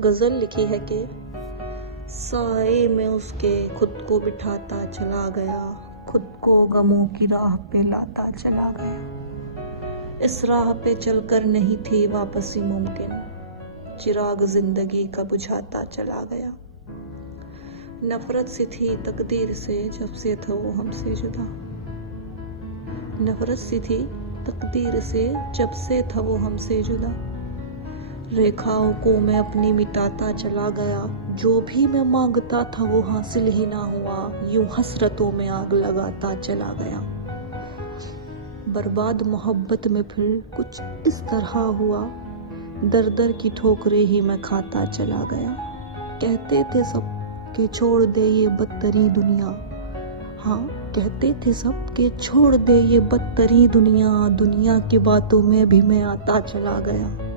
गजल लिखी है कि साए में उसके खुद को बिठाता चला गया, खुद को गमों की राह पे लाता चला गया। इस राह पे चलकर नहीं थी वापसी मुमकिन, चिराग जिंदगी का बुझाता चला गया। नफरत सी थी तकदीर से जब से था वो हमसे जुदा, नफरत सी थी तकदीर से जब से था वो हमसे जुदा। रेखाओं को मैं अपनी मिटाता चला गया, जो भी मैं मांगता था वो हासिल ही ना हुआ, यूं हसरतों में आग लगाता चला गया। बर्बाद मोहब्बत में फिर कुछ इस तरह हुआ, दर दर की ठोकरें ही मैं खाता चला गया। कहते थे सब कि छोड़ दे ये बदतरी दुनिया, हाँ कहते थे सब कि छोड़ दे ये बदतरी दुनिया, दुनिया की बातों में भी मैं आता चला गया।